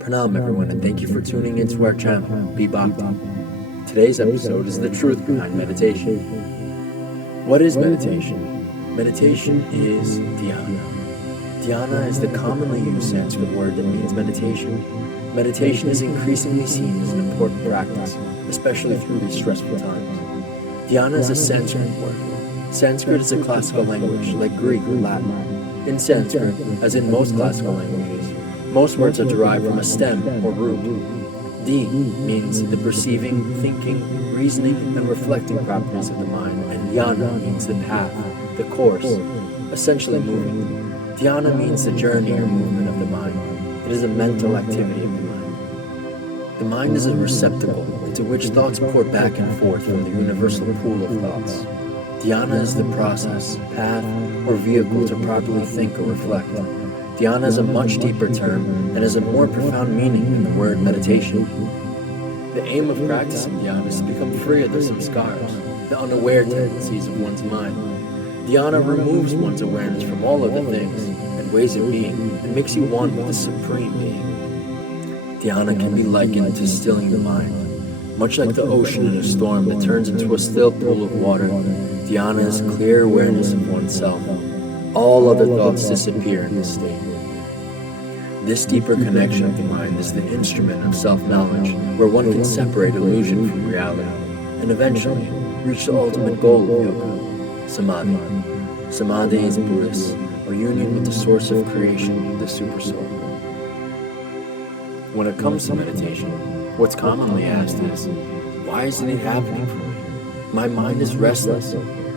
Pranam everyone, and thank you for tuning into our channel, Be Bhakti. Today's episode is the truth behind meditation. What is meditation? Meditation is dhyana. Dhyana is the commonly used Sanskrit word that means meditation. Meditation is increasingly seen as an important practice, especially through these stressful times. Dhyana is a Sanskrit word. Sanskrit is a classical language, like Greek or Latin. In Sanskrit, as in most classical languages, most words are derived from a stem or root. Di means the perceiving, thinking, reasoning, and reflecting properties of the mind, and dhyana means the path, the course, essentially moving. Dhyana means the journey or movement of the mind. It is a mental activity of the mind. The mind is a receptacle into which thoughts pour back and forth from the universal pool of thoughts. Dhyana is the process, path, or vehicle to properly think or reflect. Dhyana is a much deeper term and has a more profound meaning than the word meditation. The aim of practicing dhyana is to become free of the samskaras, the unaware tendencies of one's mind. Dhyana removes one's awareness from all other things and ways of being and makes you one with the Supreme Being. Dhyana can be likened to stilling the mind. Much like the ocean in a storm that turns into a still pool of water, dhyana is clear awareness of oneself. All other thoughts disappear in this state. This deeper connection of the mind is the instrument of self-knowledge, where one can separate illusion from reality, and eventually reach the ultimate goal of yoga, samadhi. Samadhi is bliss, or union with the source of creation, the Supersoul. When it comes to meditation, what's commonly asked is, why isn't it happening for me? My mind is restless.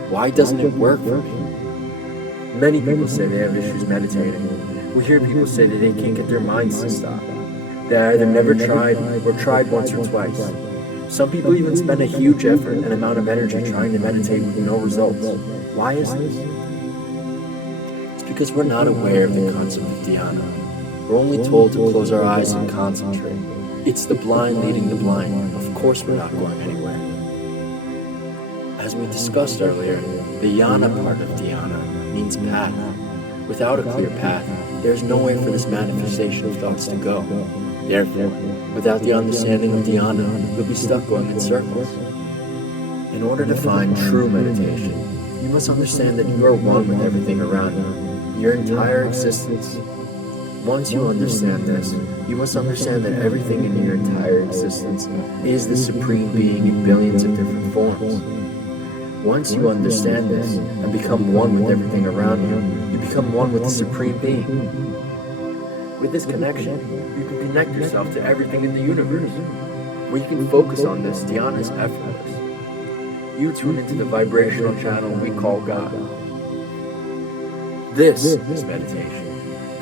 Why doesn't it work for me? Many people say they have issues meditating. We hear people say that they can't get their minds to stop. They either never tried or tried once or twice. Some people even spend a huge effort and amount of energy trying to meditate with no results. Why is this? It's because we're not aware of the concept of dhyana. We're only told to close our eyes and concentrate. It's the blind leading the blind. Of course we're not going anywhere. As we discussed earlier, the yana part of dhyana means path. Without a clear path, there is no way for this manifestation of thoughts to go. Therefore, without the understanding of dhyana, you'll be stuck going in circles. In order to find true meditation, you must understand that you are one with everything around you, your entire existence. Once you understand this, you must understand that everything in your entire existence is the Supreme Being in billions of different forms. Once you understand this and become one with everything around you, you become one with the Supreme Being. With this connection, you can connect yourself to everything in the universe. When you can focus on this, dhyana is effortless. You tune into the vibrational channel we call God. This is meditation.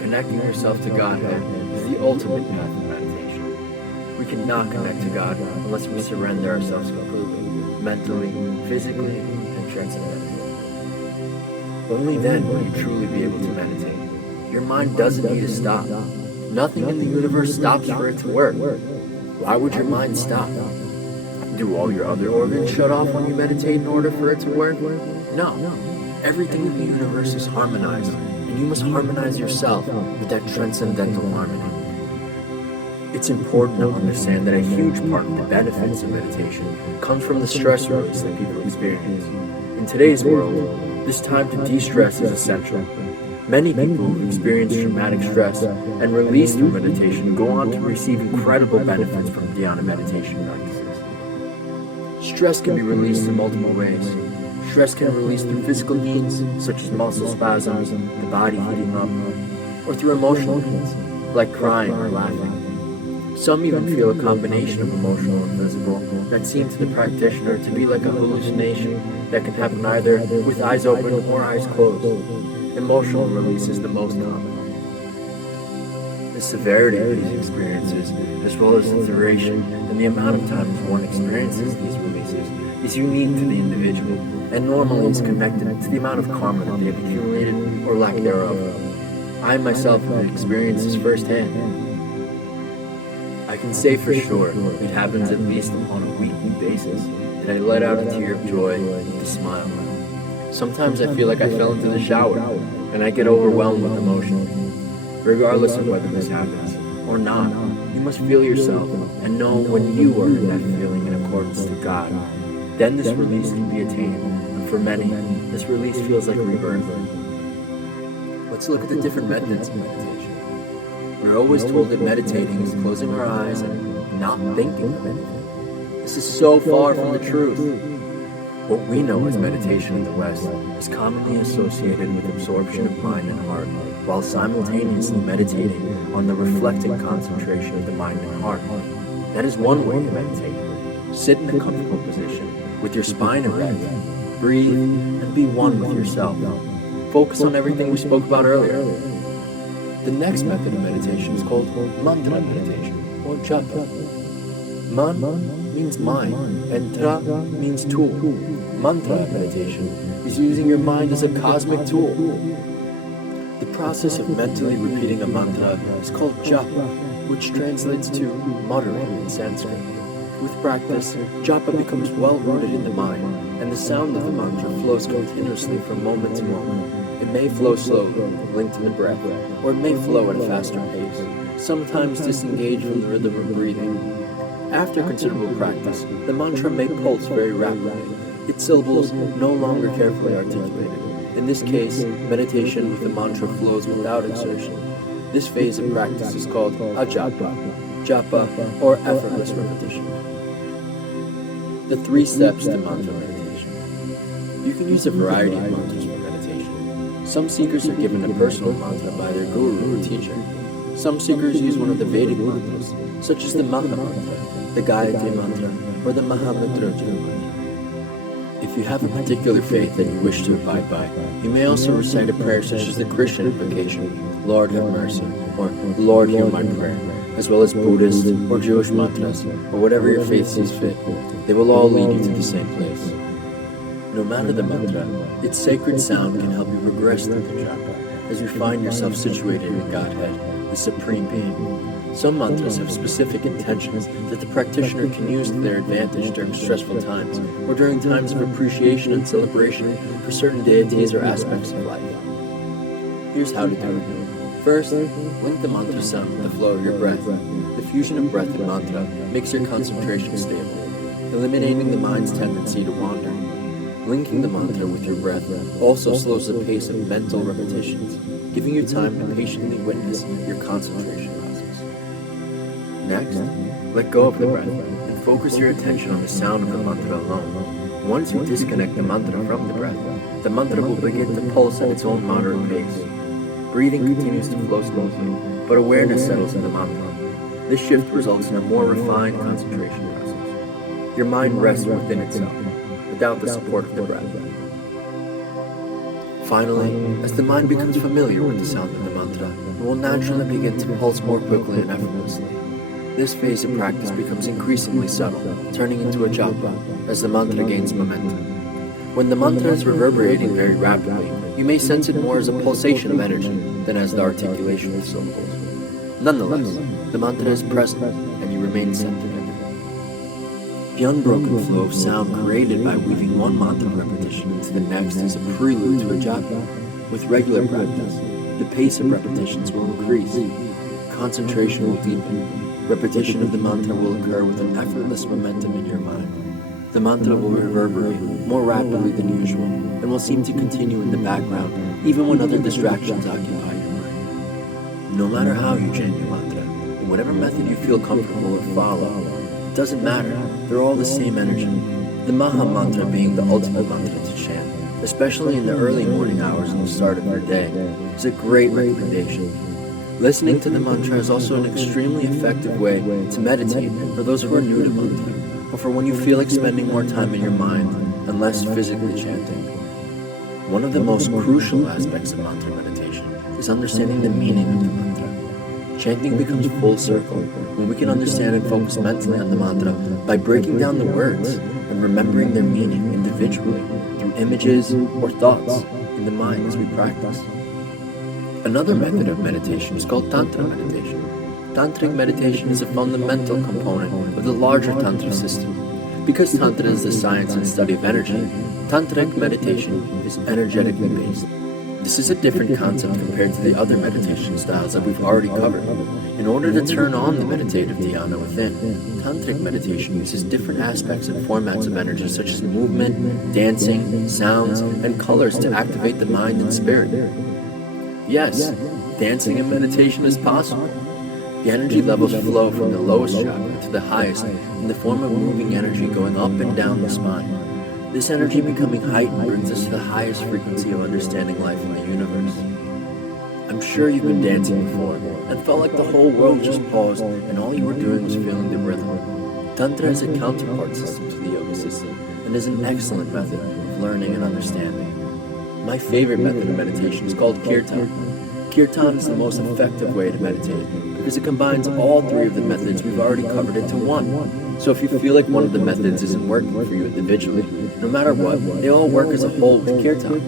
Connecting yourself to Godhead is the ultimate path of meditation. We cannot connect to God unless we surrender ourselves completely, mentally, physically, and transcendentally. Only then will you truly be able to meditate. Your mind doesn't need to stop. Nothing in the universe stops for it to work. Why would your mind stop? Do all your other organs shut off when you meditate in order for it to work? No. Everything in the universe is harmonized, and you must harmonize yourself with that transcendental harmony. It's important to understand that a huge part of the benefits of meditation comes from the stress release that people experience. In today's world, this time to de-stress is essential. Many people who experience traumatic stress and release through meditation go on to receive incredible benefits from dhyana meditation practices. Stress can be released in multiple ways. Stress can be released through physical means, such as muscle spasms, the body heating up, or through emotional means, like crying or laughing. Some even feel a combination of emotional and physical that seem to the practitioner to be like a hallucination that can happen either with eyes open or eyes closed. Emotional release is the most common. The severity of these experiences, as well as the duration and the amount of times one experiences these releases, is unique to the individual, and normally is connected to the amount of karma that they have accumulated or lack thereof. I myself have experienced this firsthand. I can say for sure it happens at least on a weekly basis that I let out a tear of joy with a smile. Sometimes I feel like I fell into the shower, and I get overwhelmed with emotion. Regardless of whether this happens, or not. You must feel yourself and know when you are in that feeling in accordance to God. Then this release can be attained, and for many, this release feels like rebirth. Let's look at the different methods of meditation. We're always told that meditating is closing our eyes and not thinking of anything. This is so far from the truth. What we know as meditation in the West is commonly associated with absorption of mind and heart, while simultaneously meditating on the reflecting concentration of the mind and heart. That is one way to meditate. Sit in a comfortable position with your spine erect. Breathe and be one with yourself. Focus on everything we spoke about earlier. The next method of meditation is called mantra meditation, or japa. Man means mind, and tra means tool. Mantra meditation is using your mind as a cosmic tool. The process of mentally repeating a mantra is called japa, which translates to muttering in Sanskrit. With practice, japa becomes well-rooted in the mind, and the sound of the mantra flows continuously from moment to moment. It may flow slowly, linked to the breath, or it may flow at a faster pace, sometimes disengaged from the rhythm of breathing. After considerable practice, the mantra may pulse very rapidly, its syllables no longer carefully articulated. In this case, meditation with the mantra flows without exertion. This phase of practice is called ajapa, japa, or effortless repetition. The 3 steps to mantra meditation. You can use a variety of mantras for meditation. Some seekers are given a personal mantra by their guru or teacher. Some seekers use one of the Vedic mantras, such as the Maha mantra, the Gayatri mantra, or the Mahamrityunjaya mantra. If you have a particular faith that you wish to abide by, you may also recite a prayer such as the Christian invocation, Lord have mercy, or Lord hear my prayer, as well as Buddhist or Jewish mantras, or whatever your faith sees fit. They will all lead you to the same place. No matter the mantra, its sacred sound can help you progress through the japa, as you find yourself situated in Godhead, the Supreme Being. Some mantras have specific intentions that the practitioner can use to their advantage during stressful times, or during times of appreciation and celebration for certain deities or aspects of life. Here's how to do it. First, link the mantra sound with the flow of your breath. The fusion of breath and mantra makes your concentration stable, eliminating the mind's tendency to wander. Linking the mantra with your breath also slows the pace of mental repetitions, giving you time to patiently witness your concentration process. Next, let go of the breath and focus your attention on the sound of the mantra alone. Once you disconnect the mantra from the breath, the mantra will begin to pulse at its own moderate pace. Breathing continues to flow smoothly, but awareness settles in the mantra. This shift results in a more refined concentration process. Your mind rests within itself, without the support of the breath. Finally, as the mind becomes familiar with the sound of the mantra, it will naturally begin to pulse more quickly and effortlessly. This phase of practice becomes increasingly subtle, turning into a japa as the mantra gains momentum. When the mantra is reverberating very rapidly, you may sense it more as a pulsation of energy than as the articulation of syllables. Nonetheless, the mantra is present and you remain centered. The unbroken flow of sound created by weaving one mantra repetition into the next is a prelude to a japa. With regular practice, the pace of repetitions will increase, concentration will deepen, repetition of the mantra will occur with an effortless momentum in your mind. The mantra will reverberate more rapidly than usual and will seem to continue in the background even when other distractions occupy your mind. No matter how you chant your mantra, in whatever method you feel comfortable with follow, it doesn't matter, they're all the same energy. The Maha mantra being the ultimate mantra to chant, especially in the early morning hours and the start of your day, is a great recommendation. Listening to the mantra is also an extremely effective way to meditate for those who are new to mantra, or for when you feel like spending more time in your mind and less physically chanting. One of the most crucial aspects of mantra meditation is understanding the meaning of the mantra. Chanting becomes full circle when we can understand and focus mentally on the mantra by breaking down the words and remembering their meaning individually through images or thoughts in the mind as we practice. Another method of meditation is called Tantra meditation. Tantric meditation is a fundamental component of the larger Tantra system. Because Tantra is the science and study of energy, Tantric meditation is energetically based. This is a different concept compared to the other meditation styles that we've already covered. In order to turn on the meditative dhyana within, tantric meditation uses different aspects and formats of energy such as movement, dancing, sounds, and colors to activate the mind and spirit. Yes, dancing and meditation is possible. The energy levels flow from the lowest chakra to the highest in the form of moving energy going up and down the spine. This energy becoming heightened brings us to the highest frequency of understanding life in the universe. I'm sure you've been dancing before and felt like the whole world just paused and all you were doing was feeling the rhythm. Tantra is a counterpart system to the yoga system and is an excellent method of learning and understanding. My favorite method of meditation is called kirtan. Kirtan is the most effective way to meditate because it combines all three of the methods we've already covered into one. So if you feel like one of the methods isn't working for you individually, no matter what, they all work as a whole with kirtan.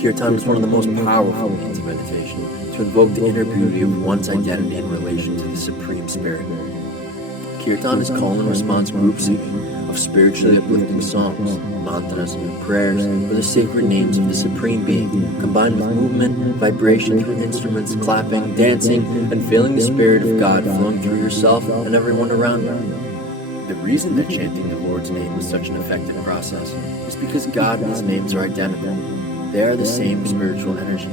Kirtan is one of the most powerful means of meditation to invoke the inner beauty of one's identity in relation to the Supreme Spirit. Kirtan is call and response group singing of spiritually uplifting songs, mantras, prayers, or the sacred names of the Supreme Being, combined with movement, vibration through instruments, clapping, dancing, and feeling the Spirit of God flowing through yourself and everyone around you. The reason that chanting the Lord's name is such an effective process is because God and His names are identical. They are the same spiritual energy.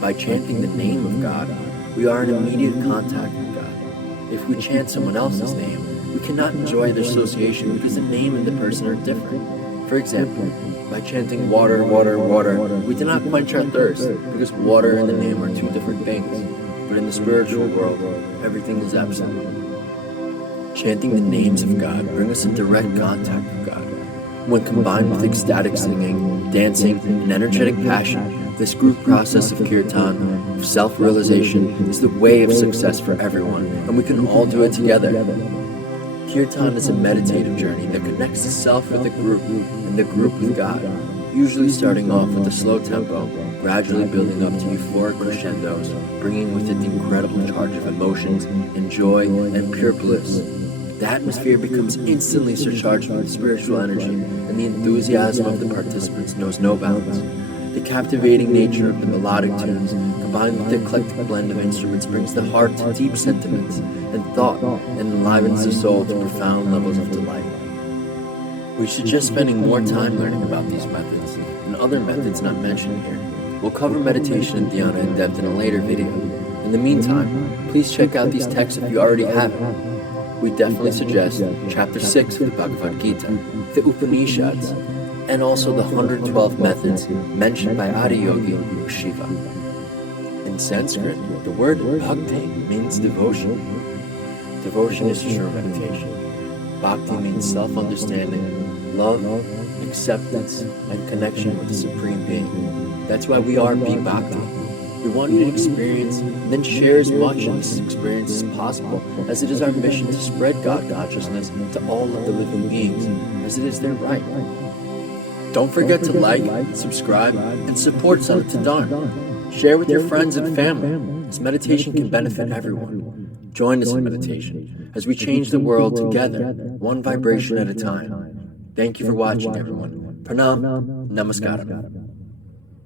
By chanting the name of God, we are in immediate contact with God. If we chant someone else's name, we cannot enjoy their association because the name and the person are different. For example, by chanting water, water, water, we do not quench our thirst because water and the name are two different things. But in the spiritual world, everything is absolute. Chanting the names of God brings us in direct contact with God. When combined with ecstatic singing, dancing, and energetic passion, this group process of kirtan, of self-realization, is the way of success for everyone, and we can all do it together. Kirtan is a meditative journey that connects the self with the group, and the group with God, usually starting off with a slow tempo, gradually building up to euphoric crescendos, bringing with it the incredible charge of emotions and joy and pure bliss. The atmosphere becomes instantly surcharged with spiritual energy, and the enthusiasm of the participants knows no bounds. The captivating nature of the melodic tunes, combined with the eclectic blend of instruments, brings the heart to deep sentiments and thought, and enlivens the soul to profound levels of delight. We suggest spending more time learning about these methods and other methods not mentioned here. We'll cover meditation and dhyana in depth in a later video. In the meantime, please check out these texts if you already haven't. We definitely suggest Chapter 6 of the Bhagavad Gita, the Upanishads, and also the 112 methods mentioned by Adiyogi or Shiva. In Sanskrit, the word bhakti means devotion. Devotion is true meditation. Bhakti means self-understanding, love, acceptance, and connection with the Supreme Being. That's why we are Big Bhakti. We want you to experience and then share as much of this experience as possible, as it is our mission to spread God consciousness to all of the living beings, as it is their right. Don't forget to like, subscribe, and support Sanat Dharma. Share with your friends and family. This meditation can benefit everyone. Join us in meditation as we change the world together, one vibration at a time. Thank you for watching, everyone. Pranam, Namaskaram.